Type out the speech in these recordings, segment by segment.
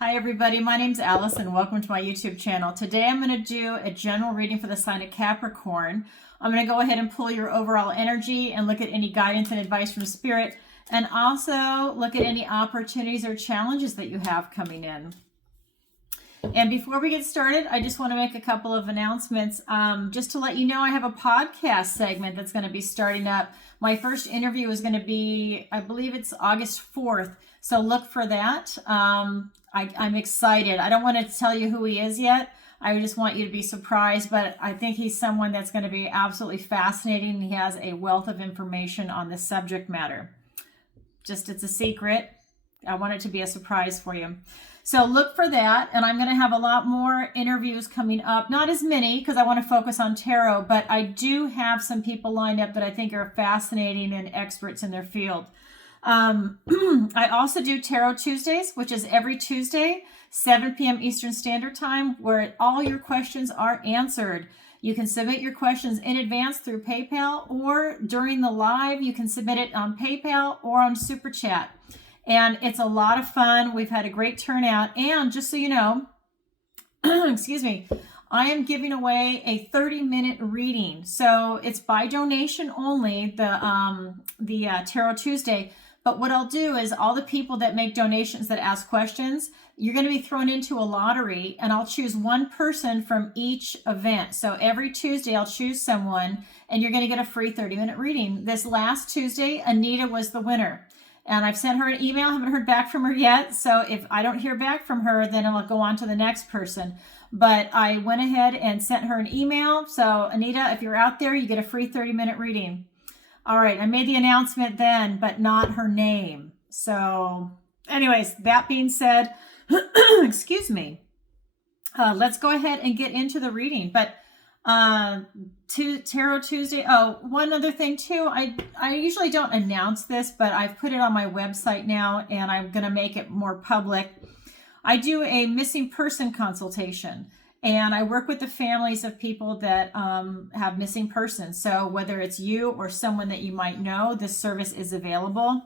Hi everybody, my name's Alison. Welcome to my YouTube channel. Today I'm going to do a general reading for the sign of Capricorn. I'm going to go ahead and pull your overall energy and look at any guidance and advice from Spirit, and also look at any opportunities or challenges that you have coming in. And before we get started, I just want to make a couple of announcements. Just to let you know, I have a podcast segment that's going to be starting up. My first interview is going to be, I believe it's August 4th. So look for that. I'm excited. I don't want to tell you who he is yet. I just want you to be surprised, but I think he's someone that's going to be absolutely fascinating. He has a wealth of information on this subject matter. Just, it's a secret. I want it to be a surprise for you. So look for that. And I'm going to have a lot more interviews coming up. Not as many because I want to focus on tarot, but I do have some people lined up that I think are fascinating and experts in their field. I also do Tarot Tuesdays, which is every Tuesday, 7 p.m. Eastern Standard Time, where all your questions are answered. You can submit your questions in advance through PayPal, or during the live, you can submit it on PayPal or on Super Chat. And it's a lot of fun. We've had a great turnout. And just so you know, excuse me, I am giving away a 30-minute reading. So it's by donation only, the Tarot Tuesday. But what I'll do is all the people that make donations that ask questions, you're going to be thrown into a lottery, and I'll choose one person from each event. So every Tuesday I'll choose someone, and you're going to get a free 30-minute reading. This last Tuesday, Anita was the winner. And I've sent her an email. I haven't heard back from her yet. So if I don't hear back from her, then I'll go on to the next person. But I went ahead and sent her an email. So Anita, if you're out there, you get a free 30-minute reading. All right, I made the announcement then, but not her name. So anyways, that being said, excuse me, let's go ahead and get into the reading. But Tarot Tuesday. Oh, one other thing too. I usually don't announce this, but I've put it on my website now, and I'm going to make it more public. I do a missing person consultation. And I work with the families of people that have missing persons. So whether it's you or someone that you might know, this service is available.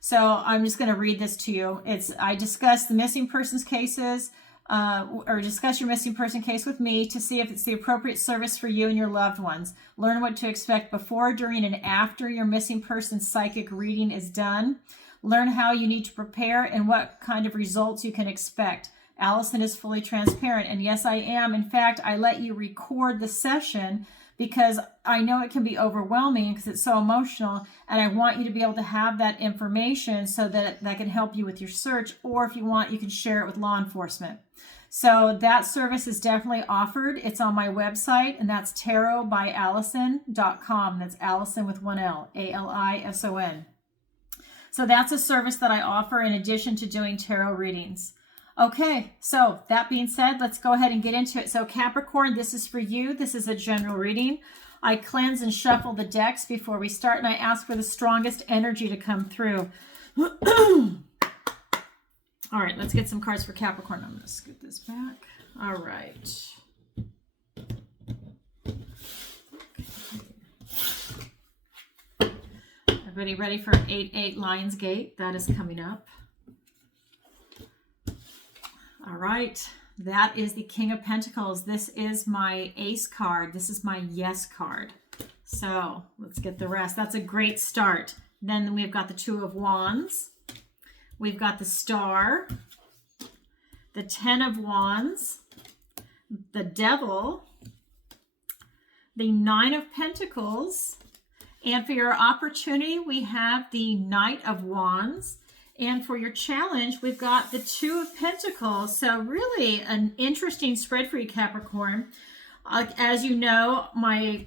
So I'm just going to read this to you. I discuss the missing persons cases, or discuss your missing person case with me to see if it's the appropriate service for you and your loved ones. Learn what to expect before, during, and after your missing person psychic reading is done. Learn how you need to prepare and what kind of results you can expect. Alison is fully transparent, and yes, I am. In fact, I let you record the session because I know it can be overwhelming because it's so emotional, and I want you to be able to have that information so that that can help you with your search, or if you want, you can share it with law enforcement. So that service is definitely offered. It's on my website, and that's tarotbyalison.com. That's Alison with one L, A-L-I-S-O-N. So that's a service that I offer in addition to doing tarot readings. Okay, so that being said, let's go ahead and get into it. So Capricorn, this is for you. This is a general reading. I cleanse and shuffle the decks before we start, and I ask for the strongest energy to come through. All right, let's get some cards for Capricorn. I'm going to scoot this back. All right. Everybody ready for 8-8 Lionsgate? That is coming up. All right, that is the King of Pentacles. This is my Ace card. This is my Yes card. So let's get the rest. That's a great start. Then we've got the Two of Wands. We've got the Star, the Ten of Wands, the Devil, the Nine of Pentacles, and for your opportunity, we have the Knight of Wands. And for your challenge, we've got the Two of Pentacles. So really an interesting spread for you, Capricorn. As you know, my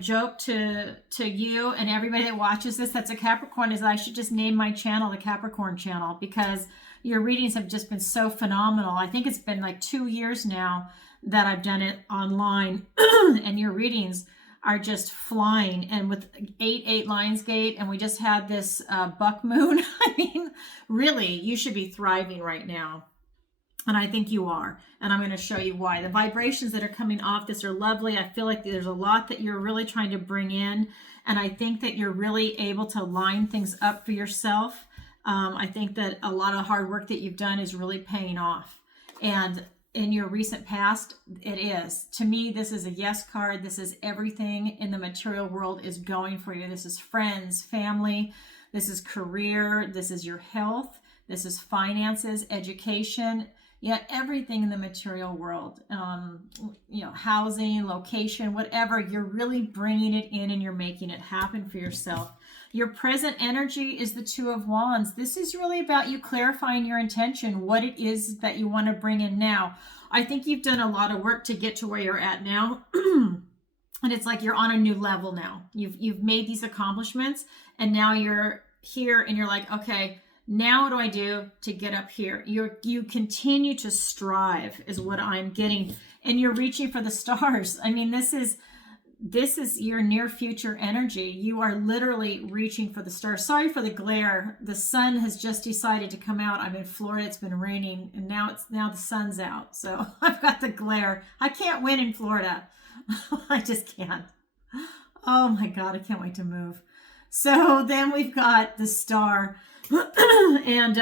joke to you and everybody that watches this that's a Capricorn is I should just name my channel the Capricorn channel, because your readings have just been so phenomenal. I think it's been like 2 years now that I've done it online, and your readings are just flying. And with 8-8 Lionsgate, and we just had this buck moon, I mean, really, you should be thriving right now. And I think you are. And I'm going to show you why. The vibrations that are coming off this are lovely. I feel like there's a lot that you're really trying to bring in. And I think that you're really able to line things up for yourself. I think that a lot of hard work that you've done is really paying off. And in your recent past, it is. To me, this is a yes card. This is everything in the material world is going for you. This is friends, family. This is career. This is your health. This is finances, education. Yeah, everything in the material world, housing, location, whatever, you're really bringing it in and you're making it happen for yourself. Your present energy is the Two of Wands. This is really about you clarifying your intention, what it is that you want to bring in now. I think you've done a lot of work to get to where you're at now. And it's like you're on a new level now. You've made these accomplishments and now you're here and you're like, okay, now what do I do to get up here? You continue to strive is what I'm getting. And you're reaching for the stars. I mean, this is your near future energy. You are literally reaching for the stars. Sorry for the glare. The sun has just decided to come out. I'm in Florida. It's been raining and now the sun's out. So I've got the glare. I can't win in Florida. I just can't. Oh my God, I can't wait to move. So then we've got the star. And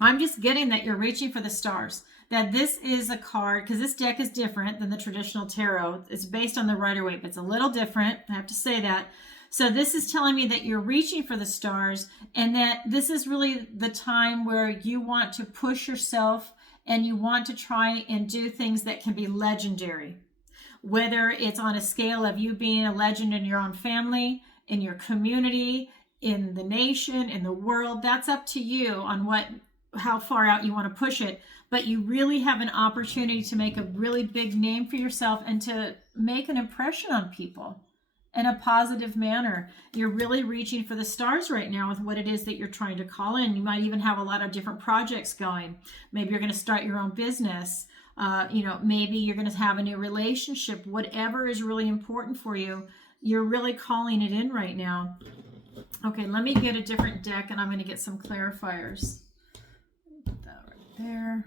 I'm just getting that you're reaching for the stars. That this is a card, because this deck is different than the traditional tarot. It's based on the Rider-Waite, but it's a little different. I have to say that. So this is telling me that you're reaching for the stars and that this is really the time where you want to push yourself and you want to try and do things that can be legendary. Whether it's on a scale of you being a legend in your own family, in your community, in the nation, in the world, that's up to you on how far out you want to push it. But you really have an opportunity to make a really big name for yourself and to make an impression on people in a positive manner. You're really reaching for the stars right now with what it is that you're trying to call in. You might even have a lot of different projects going. Maybe you're going to start your own business. Maybe you're going to have a new relationship. Whatever is really important for you, you're really calling it in right now. Okay, let me get a different deck and I'm going to get some clarifiers. Put that right there.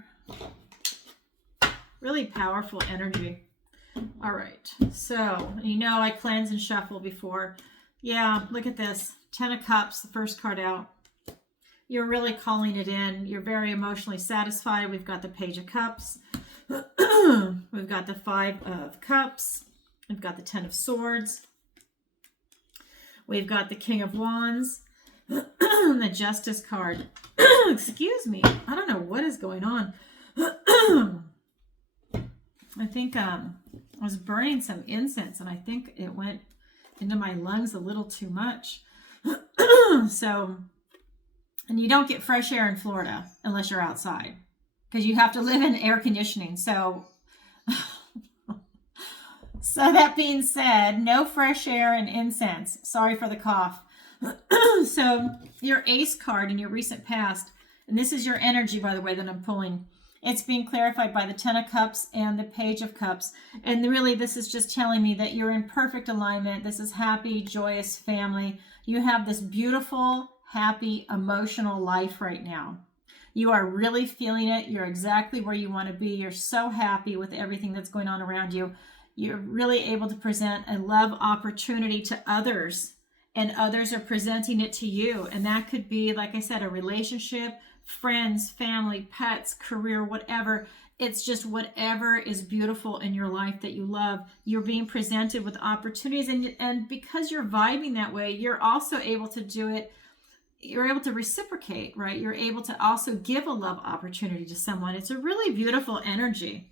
Really powerful energy. All right, so I cleanse and shuffle before. Yeah, look at this. 10 of Cups, the first card out. You're really calling it in. You're very emotionally satisfied. We've got the Page of Cups. We've got the 5 of Cups. We've got the 10 of Swords. We've got the King of Wands, the Justice card. Excuse me. I don't know what is going on. I think I was burning some incense and I think it went into my lungs a little too much. So, and you don't get fresh air in Florida unless you're outside because you have to live in air conditioning. So that being said, no fresh air and incense. Sorry for the cough. So your Ace card in your recent past, and this is your energy, by the way, that I'm pulling. It's being clarified by the 10 of Cups and the Page of Cups. And really, this is just telling me that you're in perfect alignment. This is happy, joyous family. You have this beautiful, happy, emotional life right now. You are really feeling it. You're exactly where you want to be. You're so happy with everything that's going on around you. You're really able to present a love opportunity to others, and others are presenting it to you. And that could be, like I said, a relationship, friends, family, pets, career, whatever. It's just whatever is beautiful in your life that you love. You're being presented with opportunities, and because you're vibing that way, you're also able to do it. You're able to reciprocate, right? You're able to also give a love opportunity to someone. It's a really beautiful energy.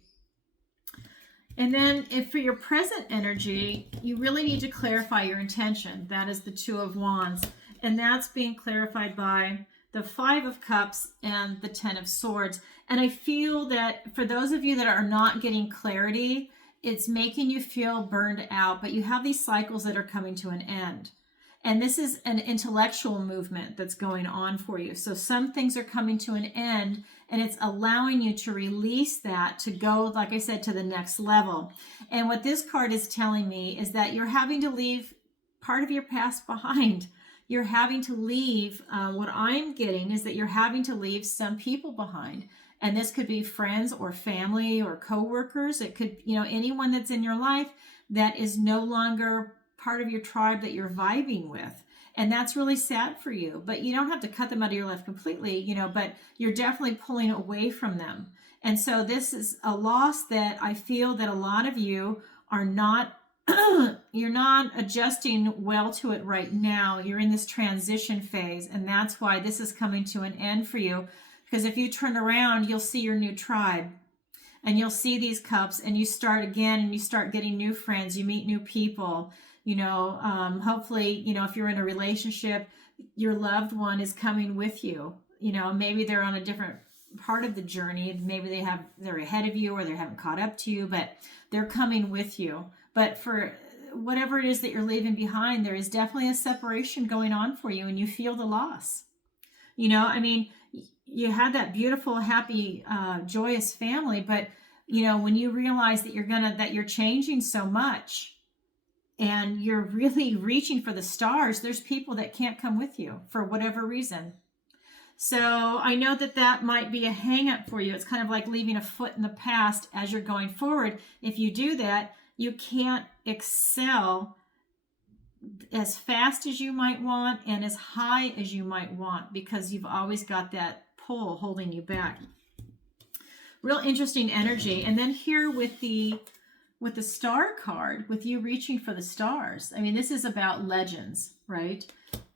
And then if for your present energy, you really need to clarify your intention. That is the 2 of Wands. And that's being clarified by the 5 of Cups and the 10 of Swords. And I feel that for those of you that are not getting clarity, it's making you feel burned out, but you have these cycles that are coming to an end. And this is an intellectual movement that's going on for you. So some things are coming to an end, and it's allowing you to release that to go, like I said, to the next level. And what this card is telling me is that you're having to leave part of your past behind. You're having to leave, what I'm getting is that you're having to leave some people behind. And this could be friends or family or coworkers. It could, anyone that's in your life that is no longer part of your tribe that you're vibing with. And that's really sad for you, but you don't have to cut them out of your life completely, you know, but you're definitely pulling away from them. And so this is a loss that I feel that a lot of you are not, you're not adjusting well to it right now. You're in this transition phase, and that's why this is coming to an end for you. Because if you turn around, you'll see your new tribe, and you'll see these cups, and you start again, and you start getting new friends, you meet new people, you know, hopefully, you know, if you're in a relationship, your loved one is coming with you, you know, maybe they're on a different part of the journey. Maybe they're ahead of you, or they haven't caught up to you, but they're coming with you. But for whatever it is that you're leaving behind, there is definitely a separation going on for you, and you feel the loss. You know, I mean, you had that beautiful, happy, joyous family, but you know, when you realize that you're changing so much and you're really reaching for the stars, there's people that can't come with you for whatever reason. So I know that might be a hang up for you. It's kind of like leaving a foot in the past as you're going forward. If you do that, you can't excel as fast as you might want and as high as you might want, because you've always got that pull holding you back. Real interesting energy. And then here with the star card, with you reaching for the stars, I mean, this is about legends, right?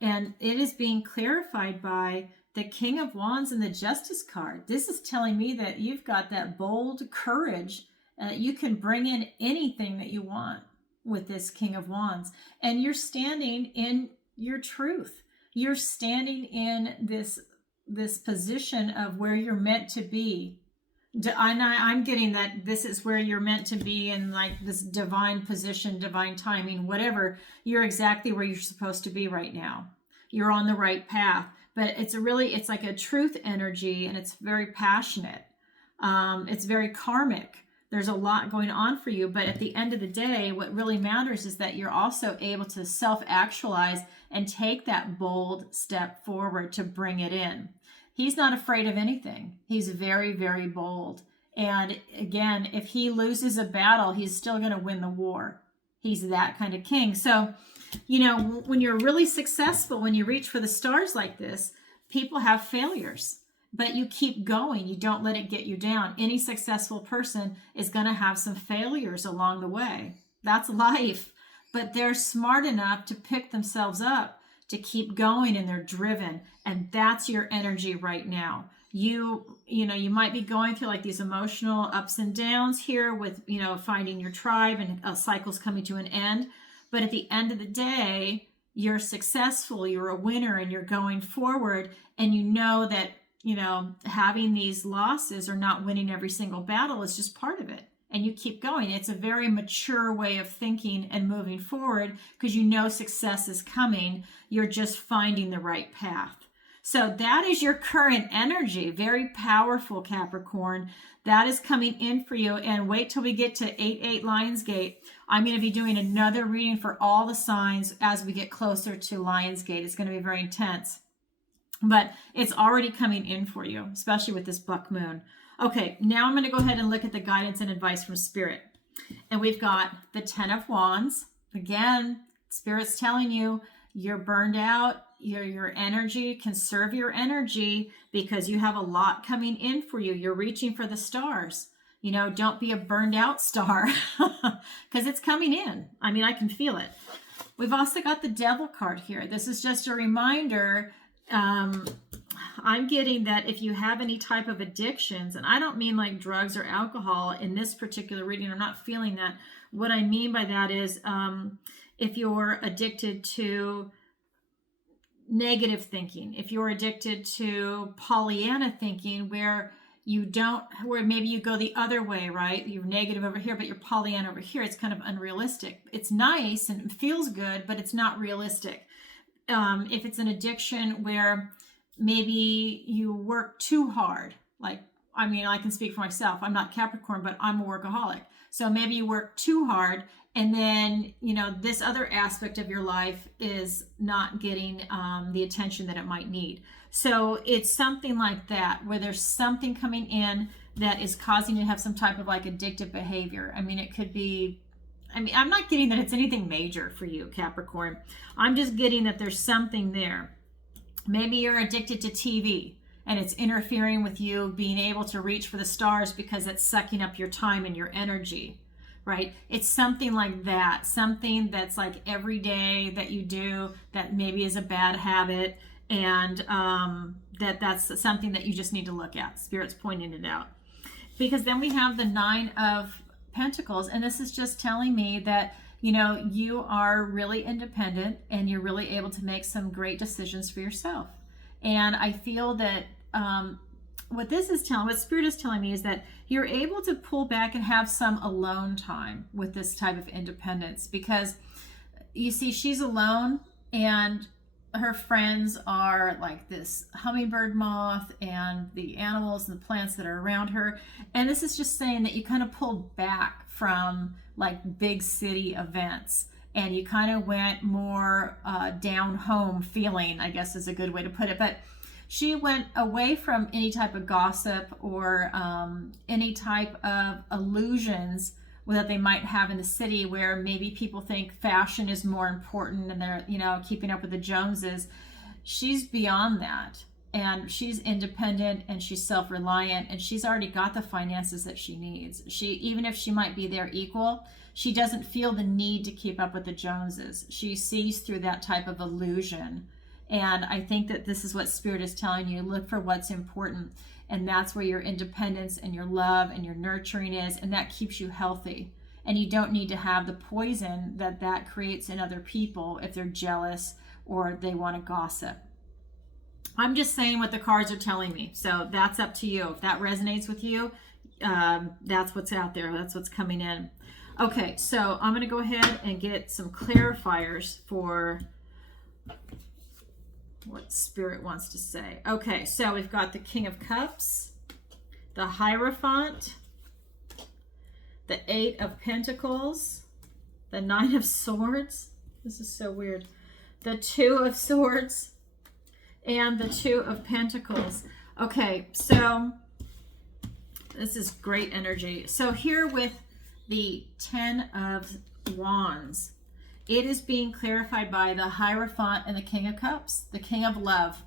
And it is being clarified by the King of Wands and the Justice card. This is telling me that you've got that bold courage. You can bring in anything that you want with this King of Wands. And you're standing in your truth. You're standing in this position of where you're meant to be. I'm getting that this is where you're meant to be, in like this divine position, divine timing, whatever. You're exactly where you're supposed to be right now. You're on the right path. But it's like a truth energy, and it's very passionate. It's very karmic. There's a lot going on for you, but at the end of the day, what really matters is that you're also able to self-actualize and take that bold step forward to bring it in. He's not afraid of anything. He's very, very bold. And again, if he loses a battle, he's still going to win the war. He's that kind of king. So, you know, when you're really successful, when you reach for the stars like this, people have failures. But you keep going. You don't let it get you down. Any successful person is going to have some failures along the way. That's life. But they're smart enough to pick themselves up, to keep going, and they're driven. And that's your energy right now. You might be going through like these emotional ups and downs here with, you know, finding your tribe and cycles coming to an end. But at the end of the day, you're successful, you're a winner, and you're going forward. And you know that, you know, having these losses or not winning every single battle is just part of it. And you keep going. It's a very mature way of thinking and moving forward, because you know success is coming. You're just finding the right path. So that is your current energy. Very powerful, Capricorn. That is coming in for you. And wait till we get to 8/8 Lionsgate. I'm going to be doing another reading for all the signs as we get closer to Lionsgate. It's going to be very intense. But it's already coming in for you, especially with this buck moon. Okay, now I'm going to go ahead and look at the guidance and advice from Spirit. And we've got the 10 of Wands. Again, Spirit's telling you you're burned out. Your energy, conserve your energy, because you have a lot coming in for you. You're reaching for the stars. You know, don't be a burned out star, because it's coming in. I mean, I can feel it. We've also got the Devil card here. This is just a reminder. I'm getting that if you have any type of addictions, and I don't mean like drugs or alcohol in this particular reading, I'm not feeling that. What I mean by that is if you're addicted to negative thinking, if you're addicted to Pollyanna thinking, where maybe you go the other way, right? You're negative over here, but you're Pollyanna over here. It's kind of unrealistic. It's nice and it feels good, but it's not realistic. If it's an addiction where maybe you work too hard, like, I mean, I can speak for myself. I'm not Capricorn, but I'm a workaholic. So maybe you work too hard, and then, you know, this other aspect of your life is not getting the attention that it might need. So it's something like that, where there's something coming in that is causing you to have some type of like addictive behavior. I mean, it could be I mean, I'm not getting that it's anything major for you, Capricorn. I'm just getting that there's something there. Maybe you're addicted to TV and it's interfering with you being able to reach for the stars because it's sucking up your time and your energy, right? It's something like that, something that's like every day that you do that maybe is a bad habit, and that's something that you just need to look at. Spirit's pointing it out. Because then we have the 9 of Pentacles, and this is just telling me that, you know, you are really independent and you're really able to make some great decisions for yourself. And I feel that what Spirit is telling me is that you're able to pull back and have some alone time with this type of independence, because you see, she's alone and her friends are like this hummingbird moth and the animals and the plants that are around her. And this is just saying that you kind of pulled back from like big city events and you kind of went more down home feeling, I guess is a good way to put it. But she went away from any type of gossip or any type of illusions that they might have in the city, where maybe people think fashion is more important and they're, you know, keeping up with the Joneses. She's beyond that, and she's independent and she's self-reliant, and she's already got the finances that she needs. Even if she might be their equal, she doesn't feel the need to keep up with the Joneses. She sees through that type of illusion. And I think that this is what Spirit is telling you. Look for what's important. And that's where your independence and your love and your nurturing is. And that keeps you healthy. And you don't need to have the poison that creates in other people if they're jealous or they want to gossip. I'm just saying what the cards are telling me. So that's up to you. If that resonates with you, that's what's out there. That's what's coming in. Okay, so I'm going to go ahead and get some clarifiers for what Spirit wants to say. Okay, so we've got the King of Cups, the Hierophant, the 8 of Pentacles, the 9 of Swords. This is so weird. The 2 of Swords, and the 2 of Pentacles. Okay, so this is great energy. So here with the 10 of Wands, it is being clarified by the Hierophant and the King of Cups, the King of Love.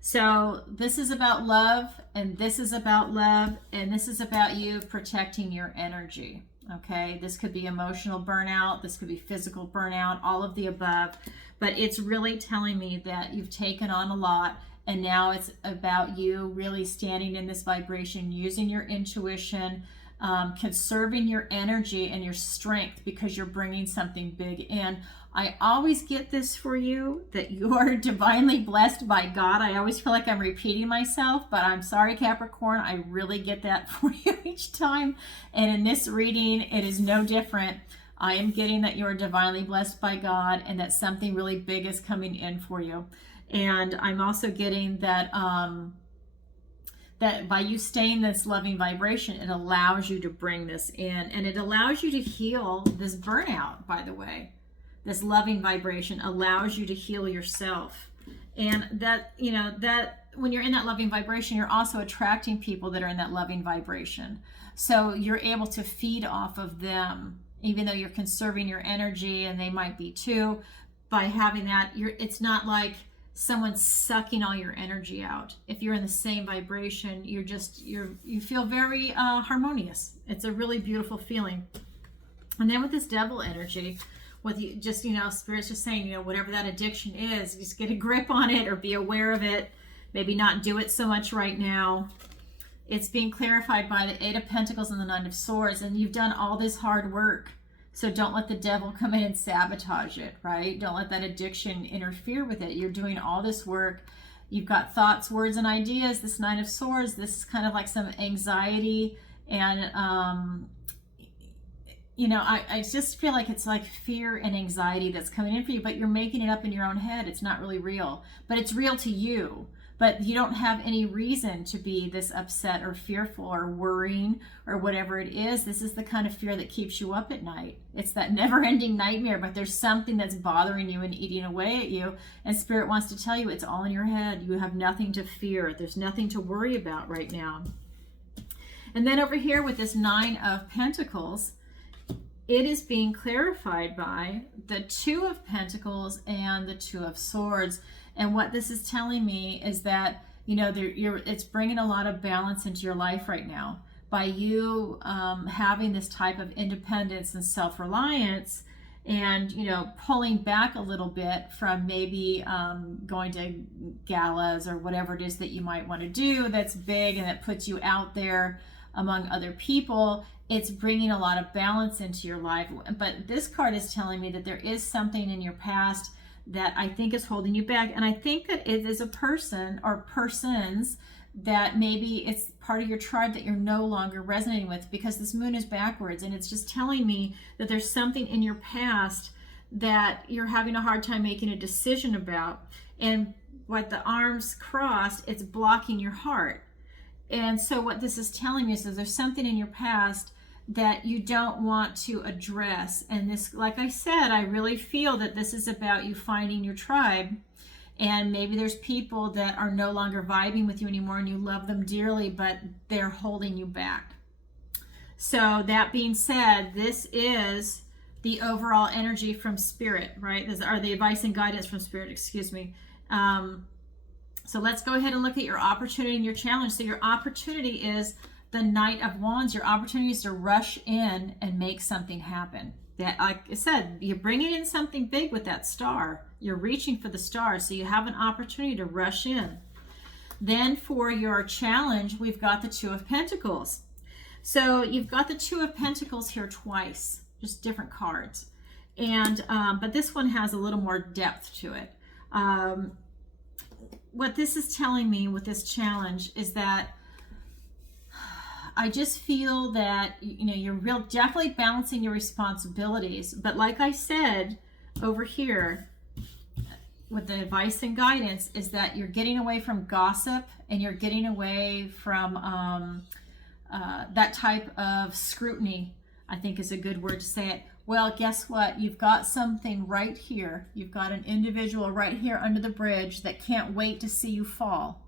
So this is about love, and this is about love, and this is about you protecting your energy. Okay, this could be emotional burnout, this could be physical burnout, all of the above. But it's really telling me that you've taken on a lot, and now it's about you really standing in this vibration, using your intuition, conserving your energy and your strength, because you're bringing something big in. I always get this for you, that you are divinely blessed by God. I always feel like I'm repeating myself, but I'm sorry, Capricorn, I really get that for you each time. And in this reading, it is no different. I am getting that you are divinely blessed by God and that something really big is coming in for you. And I'm also getting that that by you staying this loving vibration, it allows you to bring this in, and it allows you to heal this burnout, by the way. This loving vibration allows you to heal yourself. And that, you know, that when you're in that loving vibration, you're also attracting people that are in that loving vibration. So you're able to feed off of them, even though you're conserving your energy, and they might be too. By having that, it's not like someone's sucking all your energy out. If you're in the same vibration, you feel very harmonious. It's a really beautiful feeling. And then with this Devil energy, with you, just, you know, Spirit's just saying, you know, whatever that addiction is, just get a grip on it or be aware of it. Maybe not do it so much right now. It's being clarified by the 8 of Pentacles and the 9 of Swords, and you've done all this hard work. So don't let the devil come in and sabotage it, right? Don't let that addiction interfere with it. You're doing all this work. You've got thoughts, words, and ideas. This 9 of Swords, this is kind of like some anxiety, and you know, I just feel like it's like fear and anxiety that's coming in for you, but you're making it up in your own head. It's not really real, but it's real to you. But you don't have any reason to be this upset or fearful or worrying or whatever it is. This is the kind of fear that keeps you up at night. It's that never-ending nightmare, but there's something that's bothering you and eating away at you. And Spirit wants to tell you it's all in your head. You have nothing to fear. There's nothing to worry about right now. And then over here with this 9 of Pentacles, it is being clarified by the Two of Pentacles and the Two of Swords. And what this is telling me is that, you know, it's bringing a lot of balance into your life right now. By you having this type of independence and self-reliance, and, you know, pulling back a little bit from maybe going to galas or whatever it is that you might want to do that's big and that puts you out there among other people, it's bringing a lot of balance into your life. But this card is telling me that there is something in your past that I think is holding you back. And I think that it is a person or persons that maybe it's part of your tribe that you're no longer resonating with, because this moon is backwards, and it's just telling me that there's something in your past that you're having a hard time making a decision about. And what the arms crossed, it's blocking your heart. And so what this is telling me is that there's something in your past that you don't want to address. And this, like I said, I really feel that this is about you finding your tribe. And maybe there's people that are no longer vibing with you anymore and you love them dearly, but they're holding you back. So that being said, this is the overall energy from Spirit, right? Or the advice and guidance from Spirit, excuse me. So let's go ahead and look at your opportunity and your challenge. So your opportunity is the Knight of Wands. Your opportunity is to rush in and make something happen. That, like I said, you're bringing in something big with that star. You're reaching for the stars, so you have an opportunity to rush in. Then for your challenge, we've got the Two of Pentacles. So you've got the Two of Pentacles here twice, just different cards. And but this one has a little more depth to it. What this is telling me with this challenge is that I just feel that, you know, you're definitely balancing your responsibilities. But like I said over here with the advice and guidance, is that you're getting away from gossip, and you're getting away from that type of scrutiny, I think is a good word to say it. Well, guess what? You've got something right here. You've got an individual right here under the bridge that can't wait to see you fall.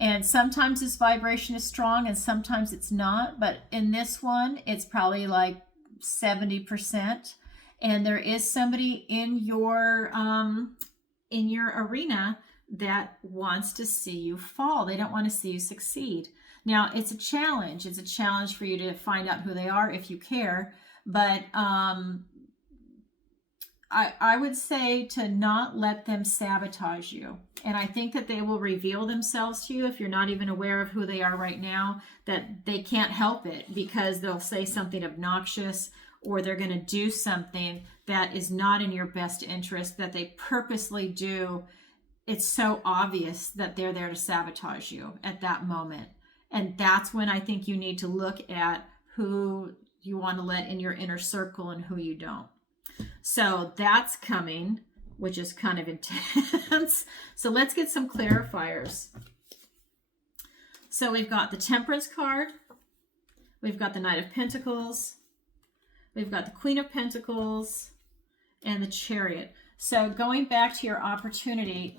And sometimes this vibration is strong and sometimes it's not. But in this one, it's probably like 70%. And there is somebody in your arena that wants to see you fall. They don't want to see you succeed. Now, it's a challenge. It's a challenge for you to find out who they are if you care. But I would say to not let them sabotage you. And I think that they will reveal themselves to you if you're not even aware of who they are right now, that they can't help it because they'll say something obnoxious, or they're going to do something that is not in your best interest, that they purposely do. It's so obvious that they're there to sabotage you at that moment. And that's when I think you need to look at who you want to let in your inner circle and who you don't. So that's coming, which is kind of intense. So let's get some clarifiers. So we've got the Temperance card. We've got the Knight of Pentacles. We've got the Queen of Pentacles and the Chariot. So going back to your opportunity,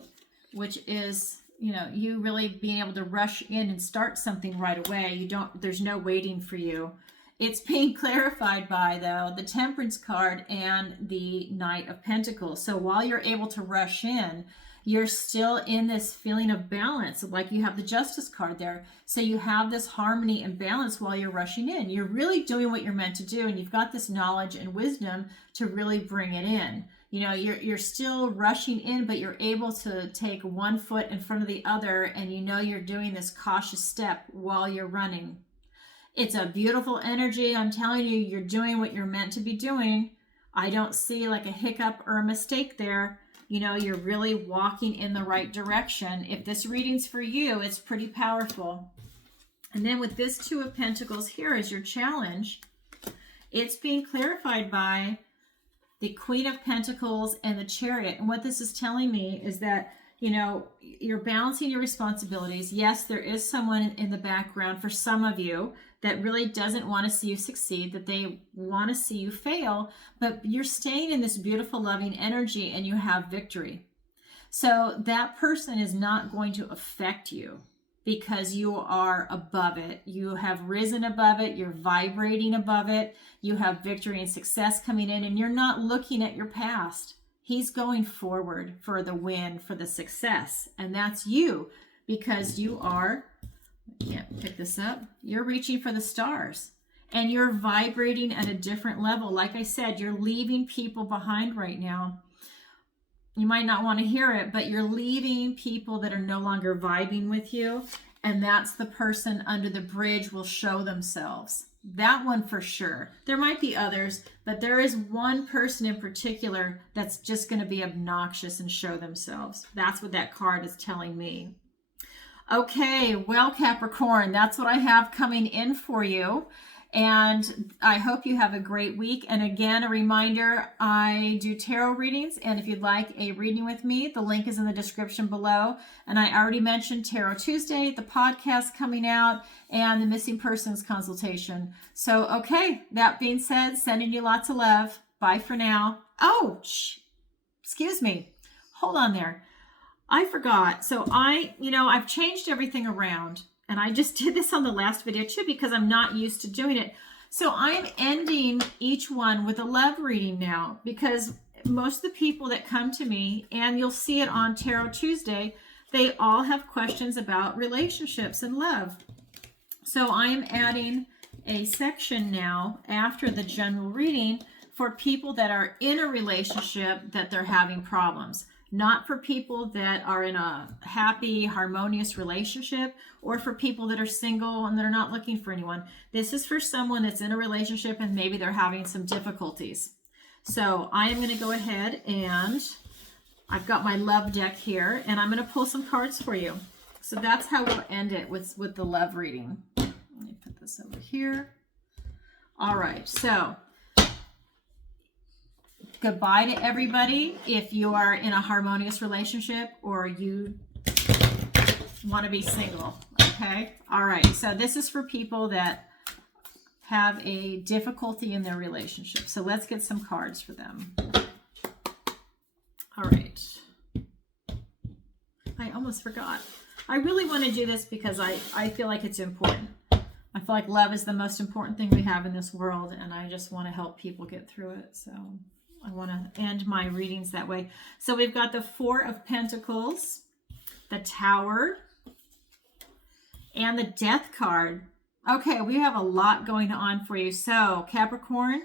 which is, you know, you really being able to rush in and start something right away. There's no waiting for you. It's being clarified by, though, the Temperance card and the Knight of Pentacles. So while you're able to rush in, you're still in this feeling of balance, like you have the Justice card there. So you have this harmony and balance while you're rushing in. You're really doing what you're meant to do, and you've got this knowledge and wisdom to really bring it in. You know, you're still rushing in, but you're able to take one foot in front of the other, and you know you're doing this cautious step while you're running. It's a beautiful energy. I'm telling you, you're doing what you're meant to be doing. I don't see like a hiccup or a mistake there. You know, you're really walking in the right direction. If this reading's for you, it's pretty powerful. And then with this Two of Pentacles here as your challenge, it's being clarified by the Queen of Pentacles and the Chariot. And what this is telling me is that, you know, you're balancing your responsibilities. Yes, there is someone in the background for some of you that really doesn't want to see you succeed, that they want to see you fail, but you're staying in this beautiful, loving energy and you have victory. So that person is not going to affect you. because you are above it. You have risen above it. You're vibrating above it. You have victory and success coming in, and you're not looking at your past. He's going forward for the win, for the success. And that's you, because you are, I can't pick this up, you're reaching for the stars. And you're vibrating at a different level. Like I said, you're leaving people behind right now. You might not want to hear it, but you're leaving people that are no longer vibing with you. And that's the person under the bridge will show themselves. That one for sure. There might be others, but there is one person in particular that's just going to be obnoxious and show themselves. That's what that card is telling me. Okay, well, Capricorn, that's what I have coming in for you. And I hope you have a great week. And again, a reminder, I do tarot readings. And if you'd like a reading with me, the link is in the description below. And I already mentioned Tarot Tuesday, the podcast coming out, and the missing persons consultation. So, okay, that being said, sending you lots of love. Bye for now. Oh, excuse me. Hold on there. I forgot. So I've changed everything around. And I just did this on the last video too, because I'm not used to doing it. So I'm ending each one with a love reading now, because most of the people that come to me, and you'll see it on Tarot Tuesday, they all have questions about relationships and love. So I'm adding a section now after the general reading for people that are in a relationship that they're having problems. Not for people that are in a happy, harmonious relationship, or for people that are single and they're not looking for anyone. This is for someone that's in a relationship and maybe they're having some difficulties. So I am going to go ahead, and I've got my love deck here, and I'm going to pull some cards for you. So that's how we'll end it with the love reading. Let me put this over here. All right, so goodbye to everybody if you are in a harmonious relationship or you want to be single, okay? All right, so this is for people that have a difficulty in their relationship. So let's get some cards for them. All right. I almost forgot. I really want to do this because I feel like it's important. I feel like love is the most important thing we have in this world, and I just want to help people get through it. So I want to end my readings that way. So we've got the Four of Pentacles, the Tower, and the Death card. Okay, we have a lot going on for you. So Capricorn,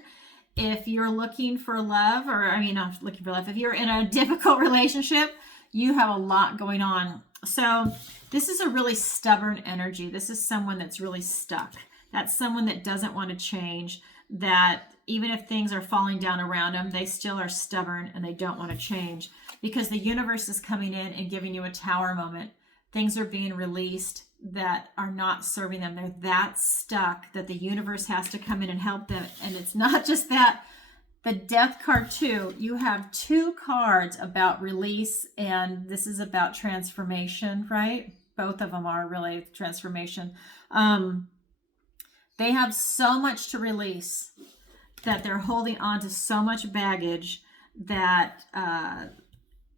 if you're looking for love, not looking for love, if you're in a difficult relationship, you have a lot going on. So this is a really stubborn energy. This is someone that's really stuck. That's someone that doesn't want to change, that even if things are falling down around them, they still are stubborn and they don't want to change, because the universe is coming in and giving you a tower moment. Things are being released that are not serving them. They're that stuck that the universe has to come in and help them. And it's not just that. The Death card too, you have two cards about release, and this is about transformation, right? Both of them are really transformation. They have so much to release, that they're holding on to so much baggage that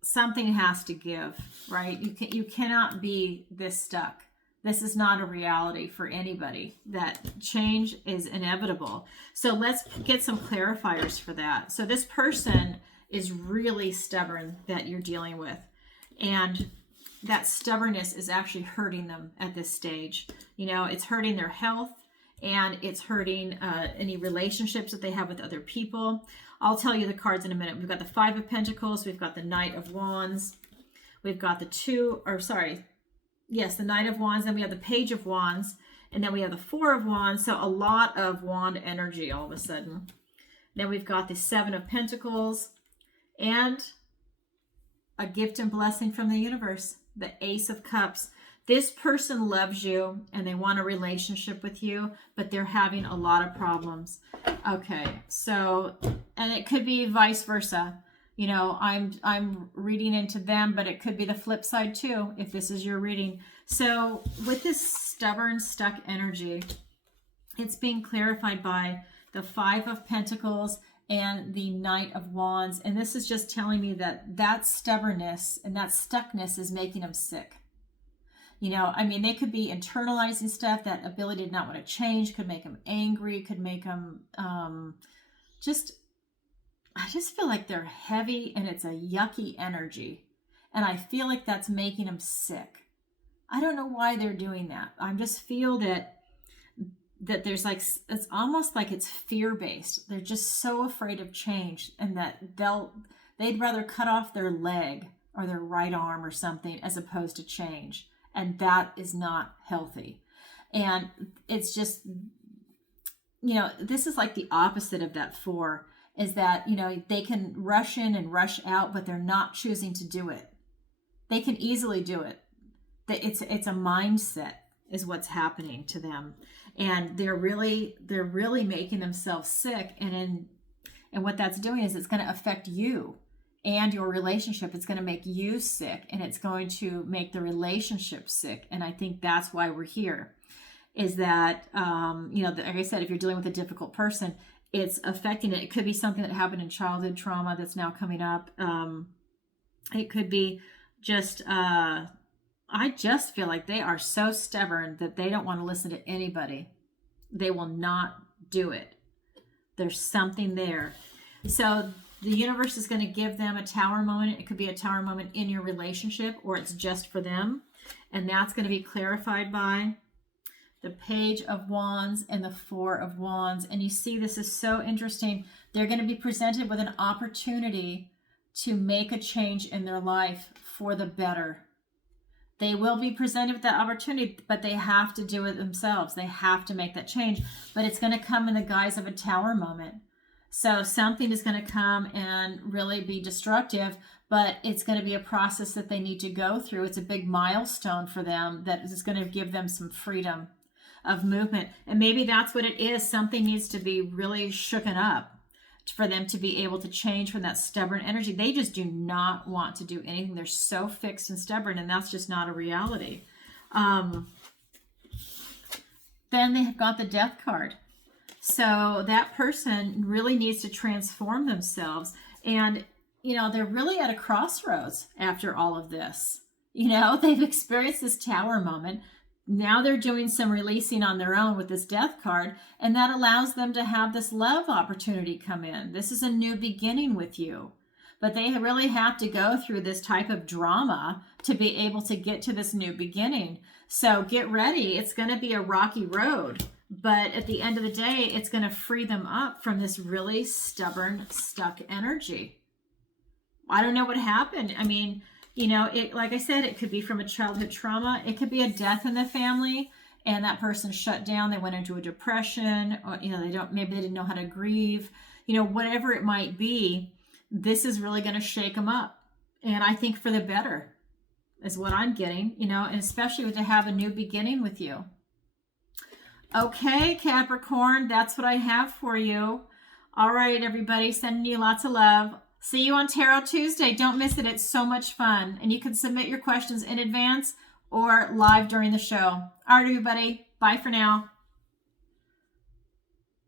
something has to give, right? You cannot be this stuck. This is not a reality for anybody. That change is inevitable. So let's get some clarifiers for that. So this person is really stubborn that you're dealing with, and that stubbornness is actually hurting them at this stage. It's hurting their health, and it's hurting any relationships that they have with other people. I'll tell you the cards in a minute. We've got the Five of Pentacles. We've got the Knight of Wands. We've got the Knight of Wands. Then we have the Page of Wands. And then we have the Four of Wands. So a lot of wand energy all of a sudden. Then we've got the Seven of Pentacles. And a gift and blessing from the universe. The Ace of Cups. This person loves you and they want a relationship with you, but they're having a lot of problems. Okay, so, and it could be vice versa. I'm reading into them, but it could be the flip side too, if this is your reading. So with this stubborn, stuck energy, it's being clarified by the Five of Pentacles and the Knight of Wands. And this is just telling me that stubbornness and that stuckness is making them sick. I mean, they could be internalizing stuff. That ability to not want to change could make them angry, could make them I just feel like they're heavy and it's a yucky energy. And I feel like that's making them sick. I don't know why they're doing that. I just feel that there's like, it's almost like it's fear-based. They're just so afraid of change, and that they'd rather cut off their leg or their right arm or something as opposed to change. And that is not healthy. And it's just, this is like the opposite of that 4, is that, they can rush in and rush out, but they're not choosing to do it. They can easily do it. It's a mindset is what's happening to them. And they're really making themselves sick. And what that's doing is it's going to affect you and your relationship. It's going to make you sick, and it's going to make the relationship sick. And I think that's why we're here, is that, like I said, if you're dealing with a difficult person, it's affecting it. It could be something that happened in childhood trauma that's now coming up. It could be just, I just feel like they are so stubborn that they don't want to listen to anybody. They will not do it. There's something there. So the universe is going to give them a tower moment. It could be a tower moment in your relationship, or it's just for them. And that's going to be clarified by the Page of Wands and the 4 of Wands. And you see, this is so interesting. They're going to be presented with an opportunity to make a change in their life for the better. They will be presented with that opportunity, but they have to do it themselves. They have to make that change, but it's going to come in the guise of a tower moment. So something is going to come and really be destructive, but it's going to be a process that they need to go through. It's a big milestone for them that is going to give them some freedom of movement. And maybe that's what it is. Something needs to be really shooken up for them to be able to change from that stubborn energy. They just do not want to do anything. They're so fixed and stubborn, and that's just not a reality. Then they have got the Death card. So that person really needs to transform themselves. And, they're really at a crossroads after all of this. They've experienced this tower moment. Now they're doing some releasing on their own with this Death card, and that allows them to have this love opportunity come in. This is a new beginning with you, but they really have to go through this type of drama to be able to get to this new beginning. So get ready. It's going to be a rocky road, but at the end of the day, it's going to free them up from this really stubborn, stuck energy. I don't know what happened. I mean, like I said, it could be from a childhood trauma. It could be a death in the family, and that person shut down. They went into a depression, or, maybe they didn't know how to grieve, whatever it might be. This is really going to shake them up. And I think for the better is what I'm getting, and especially to have a new beginning with you. Okay, Capricorn, that's what I have for you. All right, everybody, sending you lots of love. See you on Tarot Tuesday. Don't miss it. It's so much fun. And you can submit your questions in advance or live during the show. All right, everybody. Bye for now.